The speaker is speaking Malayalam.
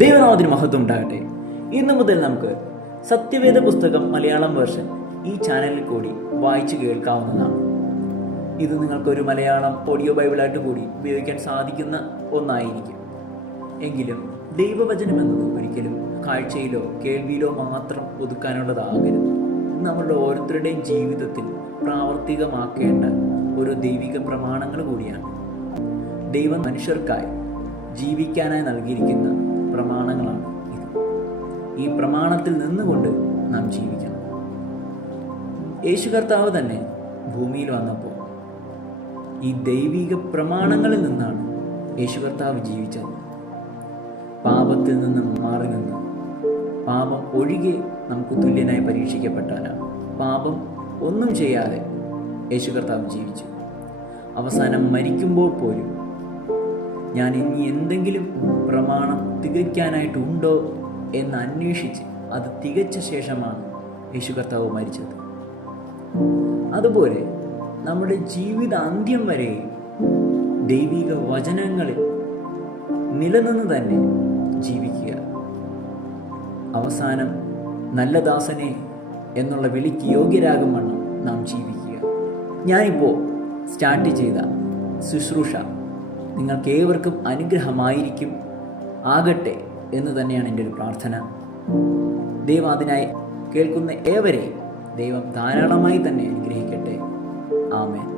ദൈവനാമത്തിന് മഹത്വം ഉണ്ടാകട്ടെ. ഇന്നു മുതൽ നമുക്ക് സത്യവേദ പുസ്തകം മലയാളം വേർഷൻ ഈ ചാനലിൽ കൂടി വായിച്ചു കേൾക്കാവുന്നതാണ്. ഇത് നിങ്ങൾക്കൊരു മലയാളം ഓഡിയോ ബൈബിളായിട്ട് കൂടി ഉപയോഗിക്കാൻ സാധിക്കുന്ന ഒന്നായിരിക്കും. എങ്കിലും ദൈവവചനം എന്നത് ഒരിക്കലും കാഴ്ചയിലോ കേൾവിയിലോ മാത്രം ഒതുക്കാനുള്ളതാകരുത്. നമ്മളുടെ ഓരോരുത്തരുടെയും ജീവിതത്തിൽ പ്രാവർത്തികമാക്കേണ്ട ഒരു ദൈവിക പ്രമാണങ്ങൾ കൂടിയാണ്. ദൈവം മനുഷ്യർക്കായി ജീവിക്കാനായി നൽകിയിരിക്കുന്ന പ്രമാണങ്ങളാണ് ഇത്. ഈ പ്രമാണത്തിൽ നിന്നുകൊണ്ട് നാം ജീവിക്കണം. യേശു കർത്താവ് തന്നെ ഭൂമിയിൽ വന്നപ്പോൾ ഈ ദൈവിക പ്രമാണങ്ങളിൽ നിന്നാണ് യേശു കർത്താവ് ജീവിച്ചത്. പാപത്തിൽ നിന്ന് മാറി നിന്ന് പാപം ഒഴികെ നമുക്ക് തുല്യനായി പരീക്ഷിക്കപ്പെട്ടാലാണ്. പാപം ഒന്നും ചെയ്യാതെ യേശു കർത്താവ് ജീവിച്ചു. അവസാനം മരിക്കുമ്പോൾ പോലും ഞാൻ ഇനി എന്തെങ്കിലും പ്രമാണം തികയ്ക്കാനായിട്ടുണ്ടോ എന്ന് അന്വേഷിച്ച് അത് തികച്ച ശേഷമാണ് യേശു കർത്താവ് മരിച്ചത്. അതുപോലെ നമ്മുടെ ജീവിതാന്ത്യം വരെ ദൈവിക വചനങ്ങളിൽ നിലനിന്ന് തന്നെ ജീവിക്കുക. അവസാനം നല്ല ദാസനെ എന്നുള്ള വിളിക്ക് യോഗ്യരാകും വണ്ണം നാം ജീവിക്കുക. ഞാനിപ്പോൾ സ്റ്റാർട്ട് ചെയ്ത ശുശ്രൂഷ നിങ്ങൾക്ക് ഏവർക്കും അനുഗ്രഹമായിരിക്കും ആകട്ടെ എന്ന് തന്നെയാണ് എൻ്റെ ഒരു പ്രാർത്ഥന. ദൈവം അതിനായി കേൾക്കുന്ന ഏവരെയും ദൈവം ധാരാളമായി തന്നെ അനുഗ്രഹിക്കട്ടെ. ആമേൻ.